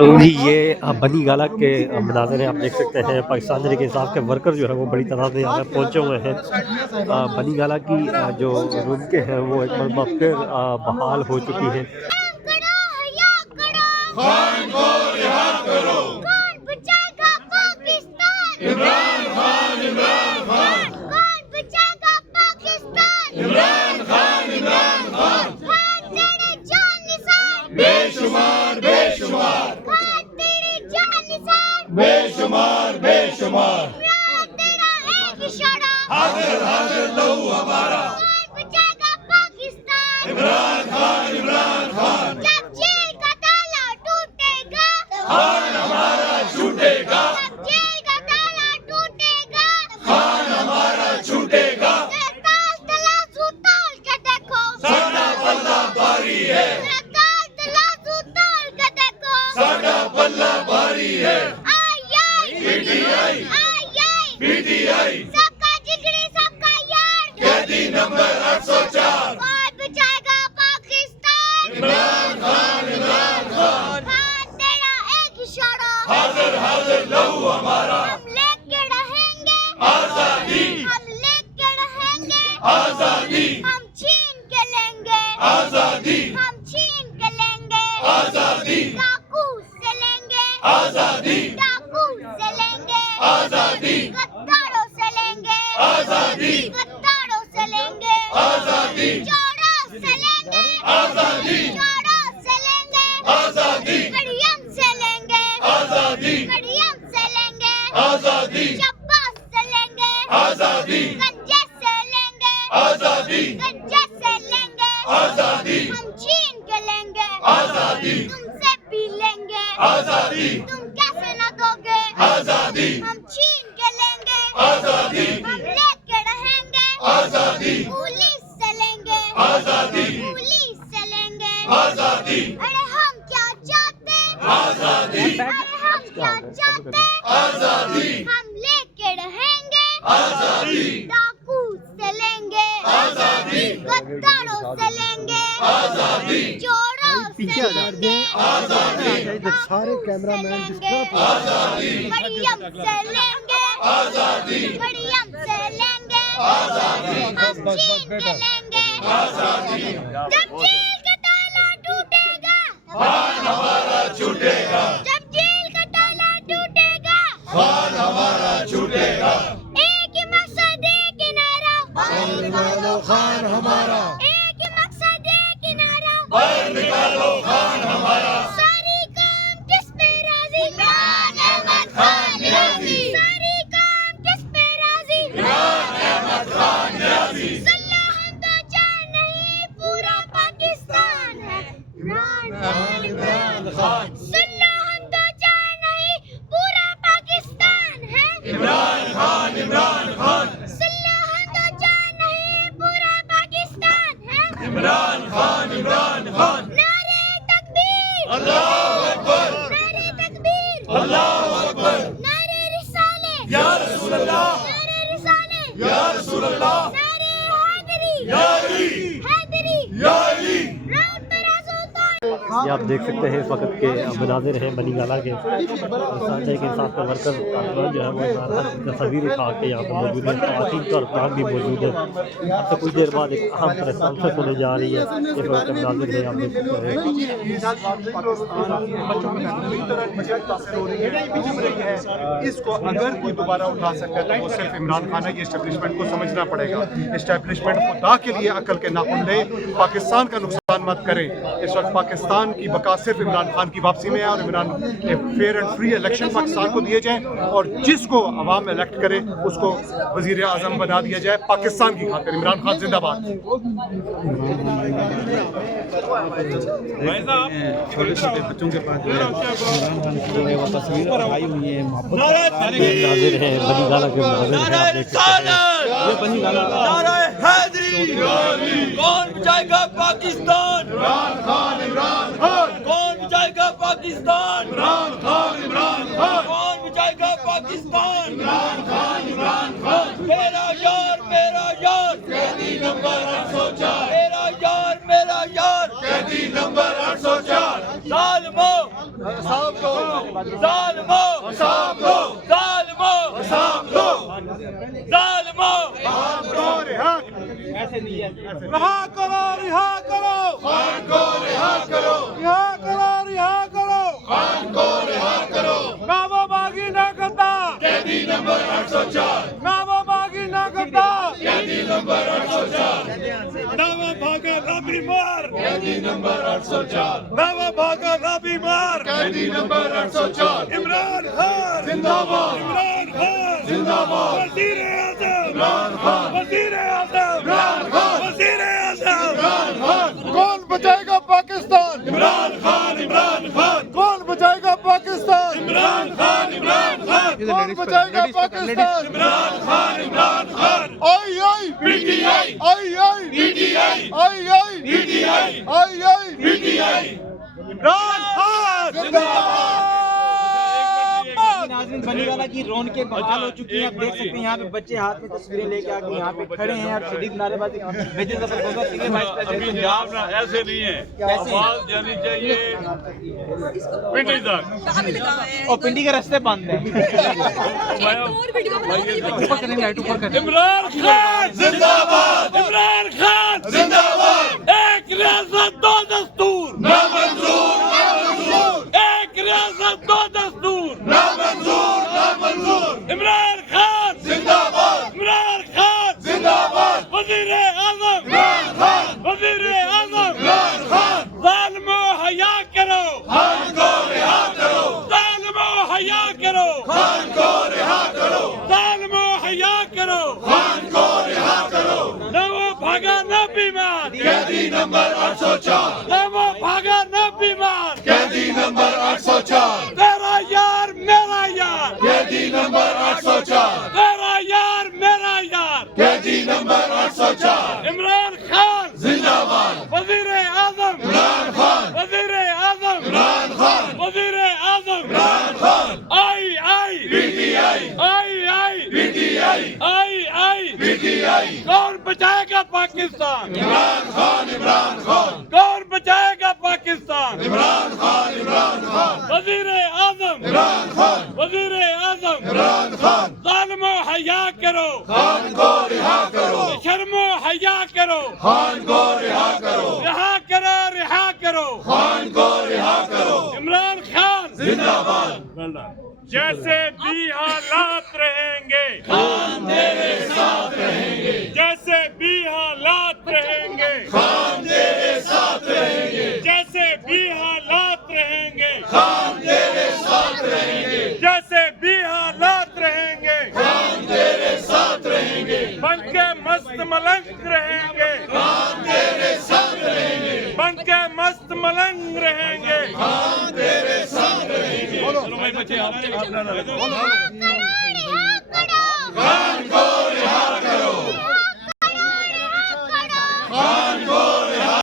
جی یہ بنی گالہ کے مناظر ہیں، آپ دیکھ سکتے ہیں پاکستان تحریک انصاف کے ورکر جو ہے وہ بڑی تعداد میں یہاں پہ پہنچے ہوئے ہیں۔ بنی گالہ کی جو رونقیں ہیں وہ ایک مرتبہ پھر بحال ہو چکی ہیں۔ خان کو رہا کرو، کون بچائے گا پاکستان؟ عمران خان، عمران خان، کون بچائے گا پاکستان؟ عمران خان، عمران خان، خان تیرے جان نثار بے شمار بے شمار، خان تیرے جان نثار بے شمار بے شمار، عمران تیرا ایک اشارہ حاضر حاضر لہو ہمارا، کون بچائے گا پاکستان؟ عمران خان، عمران خان، جب جیل کا تالا ٹوٹے گا خان ہمارا چھوٹے گا، جب جیل کا تالا ٹوٹے گا خان ہمارا چھوٹے گا، تاج تلازو تول کے دیکھو ساڈا پلہ بھاری ہے، تاج تلازو تول کے دیکھو ساڈا پلہ بھاری ہے، آئی آئی پی ٹی آئی، آئی آئی پی ٹی آئی، سب کا جگری سب کا یار، قیدی نمبر 804، کون بچائے گا پاکستان؟ عمران خان، عمران خان، خان تیرا ایک اشارہ حاضر حاضر لہو ہمارا، ہم لے کے رہیں گے آزادی، ہم لے کے رہیں گے آزادی، ہم چھین کے لیں گے آزادی، ہم چھین کے لیں گے آزادی، ڈاکو سے لیں گے آزادی، ڈاکو سے لیں گے آزادی، غداروں سے لیں گے آزادی، غداروں سے لیں گے آزادی، چوروں سے لیں گے آزادی، چوروں سے لیں گے آزادی، مریم سے لیں گے آزادی، مریم سے لیں گے آزادی، شباز سے لیں گے آزادی، گنجے سے لیں گے آزادی، گنجے سے لیں گے آزادی، ہم چھین کے لیں گے آزادی، تم سے بھی لیں گے آزادی، تم کیسے نہ دو گے آزادی، ہم چھین کے لیں گے آزادی، ہم لے کے رہیں گے آزادی، پولیس سے لیں گے آزادی، پولیس سے لیں گے آزادی، ارے ہم کیا چاہتے آزادی، ارے ہم کیا چاہتے آزادی، ہم لے کے رہیں گے آزادی، ڈاکو سے لیں گے آزادی، غداروں سے لیں گے آزادی، چوروں سے لیں گے آزادی، سارے کیمرہ مین آزادی، مریم سے لیں گے آزادی، مریم سے لیں گے آزادی، ہم چھین کے لیں گے آزادی، جب جیل کا تالا ٹوٹے گا خان ہمارا چھوٹے گا، جب جیل کا تالا ٹوٹے گا خان ہمارا چھوٹے گا، ایک ہی مقصد ایک ہی نعرہ باہر نکالو خان ہمارا، ایک ہی مقصد ایک ہی نعرہ باہر نکالو خان ہمارا، ساری قوم کس پہ راضی؟ عمران احمد خان نیازی، ساری قوم کس پہ راضی؟ عمران احمد خان نیازی، صلاح ہم دو چار نہیں پورا پاکستان ہے، عمران خان، عمران خان، صلاح ہم دو چار نہیں پورا پاکستان ہے، عمران خان، عمران خان، صلاح ہم دو چار نہیں پورا پاکستان ہے، عمران خان، عمران خان، نعرے تکبیر اللہ اکبر، نعرے تکبیر اللہ اکبر، نعرے رسالے یا رسول اللہ، نعرے رسالے یا رسول اللہ، نعرے حیدری یا علی، حیدری یا علی، راؤنڈ ترازو تول، یہ آپ دیکھ سکتے ہیں اس وقت کے مناظر ہیں بنی گالہ کے۔ پاکستان تحریک انصاف کے ورکر کارکنان جو ہے وہ عمران خان کی تصاویر اٹھا کے یہاں پر موجود ہیں، خواتین کا کارکنان بھی موجود ہیں۔ اب سے کچھ دیر بعد ایک اہم پریس کانفرنس ہونے جا رہی ہے، اس وقت کے مناظر ہیں آپ دیکھ سکتے ہیں۔ اس کو اگر کوئی دوبارہ اٹھا سکتا ہے تو وہ صرف عمران خان ہے، یہ اسٹیبلشمنٹ کو سمجھنا پڑے گا، اسٹیبلشمنٹ خدا کے لیے عقل کے ناخن لے، پاکستان کا نقصان مت کریں، اس وقت پاکستان کی بقا صرف عمران خان کی واپسی میں ہے، اور Imran fair and free election Pakistan کو دیے جائیں، اور جس کو عوام الیکٹ کرے اس کو وزیر اعظم بنا دیا جائے پاکستان کی خاطر۔ عمران خان زندہ باد۔ چھوٹے چھوٹے بچوں کے پاس جو ہے عمران خان کی جو ہے وہ تصویر آئی ہوئی ہے، محبت مناظر ہیں بنی گالہ کے مناظر ہیں، آپ دیکھ سکتے ہیں۔ یہ بنی گالہ نعرہ حیدری، کون بچائے گا پاکستان؟ عمران خان، عمران خان، کون بچائے گا پاکستان؟ عمران خان، عمران خان، کون بچائے بچائے گا پاکستان عمران خان میرا یار قیدی نمبر 804 میرا یار قیدی نمبر 804 ظالموں حساب دو رہا کرو خان کو رہا کرو نہ وہ باغی نہ کرتا قیدی نمبر 804 نہ وہ باغی نہ کرتا قیدی نمبر 804 نہ وہ بھاگا نہ بیمار قیدی نمبر 804 نہ وہ بھاگا نہ بیمار قیدی نمبر 804 عمران خان زندہ باد وزیر اعظم کون بچائے گا پاکستان عمران خان کون بچائے گا پاکستان عمران خان کون بچائے گا پاکستان عمران خان آئی P T I Imran Khan زندہ باد ناظرین بنی والا کی رونقیں بحال ہو چکی ہیں. آپ دیکھ سکتے ہیں یہاں پہ بچے ہاتھ میں تصویریں لے کے آ کے یہاں پہ کھڑے ہیں اور شدید نعرے بازی. میجر ظفر گوگا سینئر وائس پریزیڈنٹ پنجاب. ایسے نہیں ہے آواز جانی چاہیے پنڈی تک اور پنڈی کے راستے بند ہیں. عمران خان زندہ باد ایک ریاست دو دستور نامنظور ایک ریاست دو دستور نامنظور عمران خان زندہ باد وزیر اعظم ظالموں حیا کرو خان کو رہا کرو ظالموں حیا کرو خان کو رہا کرو نہ وہ بھاگا نہ بیمار قیدی نمبر 804 نہ وہ بھاگا نہ بیمار قیدی نمبر 804 تیرا یار میرا یار قیدی نمبر 804 تیرا یار میرا یار قیدی نمبر 804 عمران خان زندہ باد وزیر اعظم عمران خان آئی کون بچائے گا پاکستان عمران خان کون بچائے گا پاکستان عمران خان وزیر اعظم عمران خان ظالموں حیا کرو خان کو رہا کرو شرمو حیا کرو خان کو رہا کرو خان کو رہا کرو عمران خان زندہ باد. جیسے بھی حالات رہیں گے خان تیرے ساتھ رہیں گے جیسے بھی حالات رہیں گے خان تیرے ساتھ رہیں گے جیسے بھی حالات رہیں گے خان تیرے ساتھ رہیں گے جیسے بھی حالات رہیں گے خان تیرے ساتھ رہیں گے بن کے مست ملنگ رہیں گے خان تیرے ساتھ رہیں گے بن کے مست ملنگ رہیں گے خان تیرے ساتھ رہیں گے. چلو بھائی بچے آپ